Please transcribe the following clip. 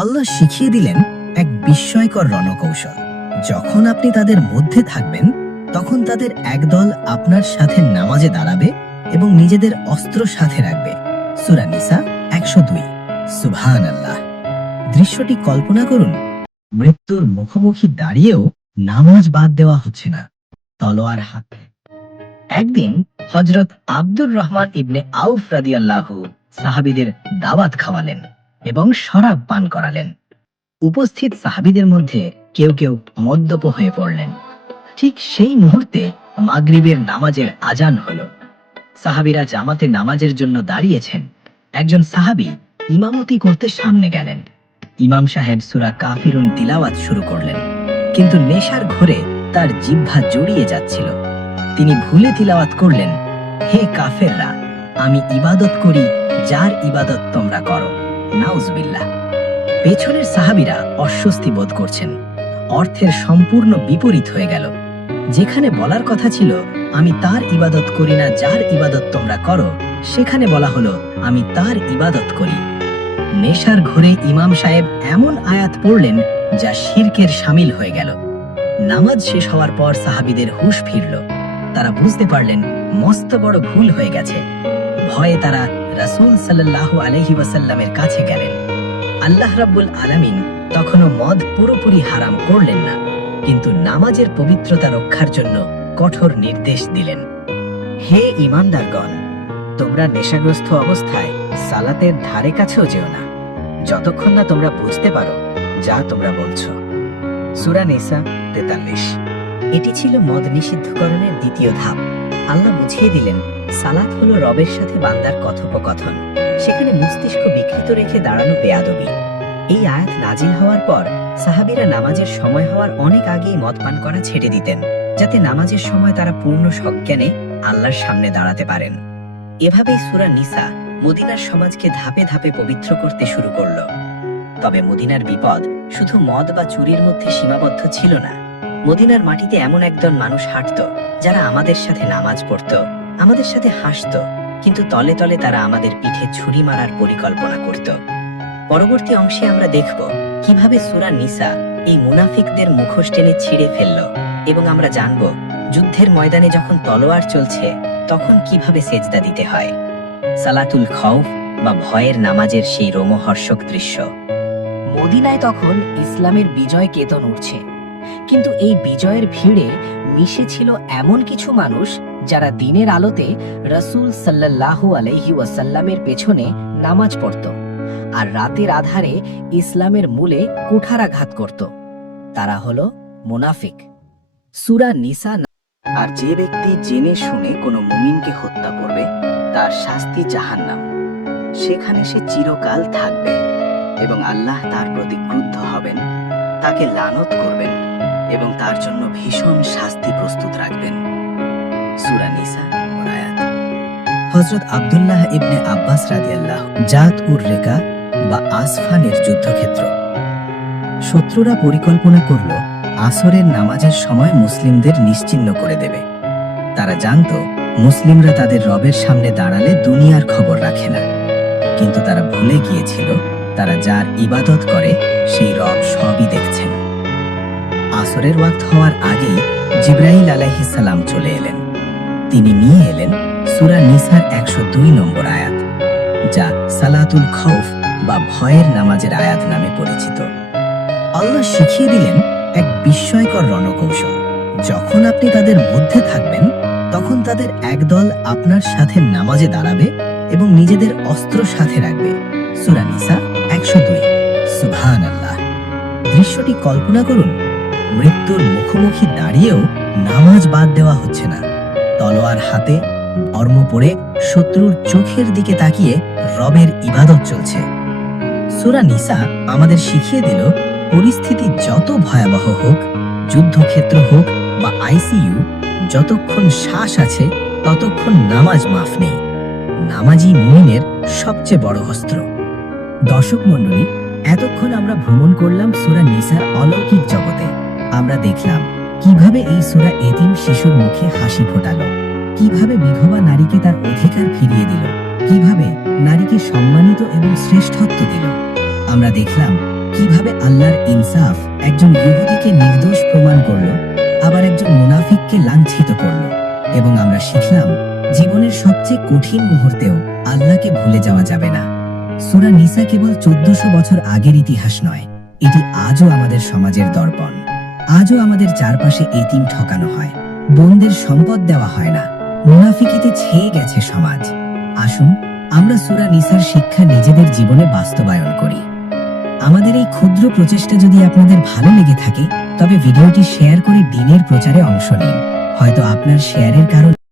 আল্লাহ শিখিয়ে দিলেন এক বিস্ময়কর রণকৌশল। যখন আপনি তাদের মধ্যে থাকবেন, তখন তাদের একদল আপনার সাথে নামাজে দাঁড়াবে এবং নিজেদের অস্ত্র সাথে রাখবে। সূরা নিসা 102। সুবহানাল্লাহ। দৃশ্যটি কল্পনা করুন, মৃত্যুর মুখোমুখি দাঁড়িয়েও নামাজ বাদ দেওয়া হচ্ছে না, তলোয়ার হাতে। একদিন হযরত আব্দুর রহমান ইবনে আউফ রাদিয়াল্লাহু সাহাবীদের দাওয়াত খাওয়ালেন এবং শরাব পান করালেন। উপস্থিত সাহাবীদের মধ্যে কেউ কেউ মদ্যপ হয়ে পড়লেন। ঠিক সেই মুহূর্তে মাগরিবের নামাজের আজান হলো। সাহাবীরা জামাতে নামাজের জন্য দাঁড়িয়েছেন। একজন সাহাবী ইমামতি করতে সামনে গেলেন। ইমাম সাহেব সূরা কাফিরুন তিলাওয়াত শুরু করলেন, কিন্তু নেশার ঘোরে তার জিহ্বা জড়িয়ে যাচ্ছিল। তিনি ভুলে তিলাওয়াত করলেন, হে কাফেররা, আমি ইবাদত করি যার ইবাদত তোমরা করো। নাউজুবিল্লাহ। পেছনের সাহাবীরা অস্বস্তি বোধ করছেন। অর্থের সম্পূর্ণ বিপরীত হয়ে গেল। যেখানে বলার কথা ছিল আমি তার ইবাদত করি না যার ইবাদত তোমরা করো, সেখানে বলা হলো আমি তার ইবাদত করি। নেশার ঘোরে ইমাম সাহেব এমন আয়াত পড়লেন যা শিরকের শামিল হয়ে গেল। নামাজ শেষ হওয়ার পর সাহাবীদের হুঁশ ফিরল। তারা বুঝতে পারলেন মস্ত বড় ভুল হয়ে গেছে। ভয়ে তারা রাসূল সাল্লাল্লাহু আলাইহি ওয়াসাল্লামের কাছে গেলেন। আল্লাহ রাব্বুল আলামিন তখনও মদ পুরোপুরি হারাম করলেন না, কিন্তু নামাজের পবিত্রতা রক্ষার জন্য কঠোর নির্দেশ দিলেন। হে ঈমানদারগণ, তোমরা নেশাগ্রস্ত অবস্থায় সালাতের ধারে কাছেও যেও না, যতক্ষণ না তোমরা বুঝতে পারো যা তোমরা বলছো। সূরা নিসা 43। এটি ছিল মদ নিষিদ্ধকরণের দ্বিতীয় ধাপ। আল্লাহ বুঝিয়ে দিলেন সালাত হলো রবের সাথে বান্দার কথোপকথন, সেখানে মস্তিষ্ক বিকৃত রেখে দাঁড়ানো বেয়াদবি। এই আয়াত নাজিল হওয়ার পর সাহাবীরা নামাজের সময় হওয়ার অনেক আগেই মদ পান করা ছেড়ে দিতেন, যাতে নামাজের সময় তারা পূর্ণ সজ্ঞানে আল্লাহর সামনে দাঁড়াতে পারেন। এভাবেই সূরা নিসা মদিনার সমাজকে ধাপে ধাপে পবিত্র করতে শুরু করল। তবে মদিনার বিপদ শুধু মদ বা চুরির মধ্যে সীমাবদ্ধ ছিল না। মদিনার মাটিতে এমন একদল মানুষ হাঁটত যারা আমাদের সাথে নামাজ পড়ত, আমাদের সাথে হাসত, কিন্তু তলে তলে তারা আমাদের পিঠে ছুরি মারার পরিকল্পনা করত। পরবর্তী অংশে আমরা দেখব কিভাবে সূরা নিসা এই মুনাফিকদের মুখোশ টেনে ছিঁড়ে ফেলল, এবং আমরা জানব যুদ্ধের ময়দানে যখন তলোয়ার চলছে তখন কিভাবে সেজদা দিতে হয়। সালাতুল খাউফ বা ভয়ের নামাজের সেই রোমহর্ষক দৃশ্য। মদিনায় তখন ইসলামের বিজয় কেতন উঠছে, কিন্তু এই বিজয়ের ভিড়ে মিশে ছিল এমন কিছু মানুষ যারা দিনের আলোতে রাসূল সাল্লাল্লাহু আলাইহি ওয়াসাল্লামের পেছনে নামাজ পড়ত আর রাতের আধারে ইসলামের মূলে কুঠারাঘাত করত। তারা হলো মুনাফিক। সূরা নিসা। আর যে ব্যক্তি জেনে শুনে কোনো মুমিনকে হত্যা করবে তার শাস্তি জাহান্নাম, সেখানে সে চিরকাল থাকবে এবং আল্লাহ তার প্রতি ক্রুদ্ধ হবেন, তাকে লানত করবেন এবং তার জন্য ভীষণ শাস্তি প্রস্তুত রাখবেন। সূরা নিসা আয়াত। হযরত আব্দুল্লাহ ইবনে আব্বাস রাদিয়াল্লাহু জাত উর রেকা বা আসফানের যুদ্ধক্ষেত্র। শত্রুরা পরিকল্পনা করল আসরের নামাজের সময় মুসলিমদের নিশ্চিহ্ন করে দেবে। তারা জানত মুসলিমরা তাদের রবের সামনে দাঁড়ালে দুনিয়ার খবর রাখে না, কিন্তু তারা ভুলে গিয়েছিল তারা যার ইবাদত করে সেই রব সবই দেখছেন। আসরের ওয়াক্ত হওয়ার আগেই জিবরাইল আলাইহিস সালাম চলে এলেন। তিনি নিয়ে এলেন সূরা নিসার 102 নম্বর আয়াত, যা সালাতুল খাউফ বা ভয়ের নামাজের আয়াত নামে পরিচিত। আল্লাহ শিখিয়ে দিলেন এক বিস্ময়কর রণকৌশল। যখন আপনি তাদের মধ্যে থাকবেন, তখন তাদের একদল আপনার সাথে নামাজে দাঁড়াবে এবং নিজেদের অস্ত্র সাথে রাখবে। সূরা নিসা 102। সুবহানাল্লাহ। দৃশ্যটি কল্পনা করুন, মৃত্যুর মুখোমুখি দাঁড়িয়েও নামাজ বাদ দেওয়া হচ্ছে না, তলোয়ার হাতে, ধর্ম পড়ে শত্রুর চোখের দিকে তাকিয়ে রবের ইবাদত চলছে। সূরা নিসা আমাদের শিখিয়ে দিল পরিস্থিতি যত ভয়াবহ হোক, যুদ্ধক্ষেত্র হোক বা আইসিইউ, যতক্ষণ শ্বাস আছে ততক্ষণ নামাজ মাফ নেই। নামাজই মুমিনের সবচেয়ে বড় অস্ত্র। দর্শক মণ্ডলী, এতক্ষণ আমরা ভ্রমণ করলাম সূরা নিসার অলৌকিক জগতে। আমরা দেখলাম কিভাবে এই সূরা এতিম শিশুর মুখে হাসি ফোটালো, কিভাবে বিধবা নারীকে তার অধিকার ফিরিয়ে দিল, কিভাবে নারীকে সম্মানিত এবং শ্রেষ্ঠত্ব দিল। আমরা দেখলাম কিভাবে আল্লাহর ইনসাফ একজন ইহুদিকে নির্দোষ প্রমাণ করলো, আবার একজন মুনাফিককে লাঞ্ছিত করলো। এবং আমরা শিখলাম, জীবনের সবচেয়ে কঠিন মুহূর্তেও আল্লাহকে ভুলে যাওয়া যাবে না। সূরা নিসা কেবল 1400 বছর আগের ইতিহাস নয়, এটি আজও আমাদের সমাজের দর্পণ। আজও আমাদের চারপাশে এতিম ঠকানো হয়, বোনদের সম্পদ দেওয়া হয় না, মুনাফিকিতে ছেয়ে গেছে সমাজ। আসুন আমরা সূরা নিসার শিক্ষা নিজেদের জীবনে বাস্তবায়ন করি। আমাদের এই ক্ষুদ্র প্রচেষ্টা যদি আপনাদের ভালো লেগে থাকে, তবে ভিডিওটি শেয়ার করে দ্বীনের প্রচারে অংশ নিন। হয়তো আপনার শেয়ারের কারণে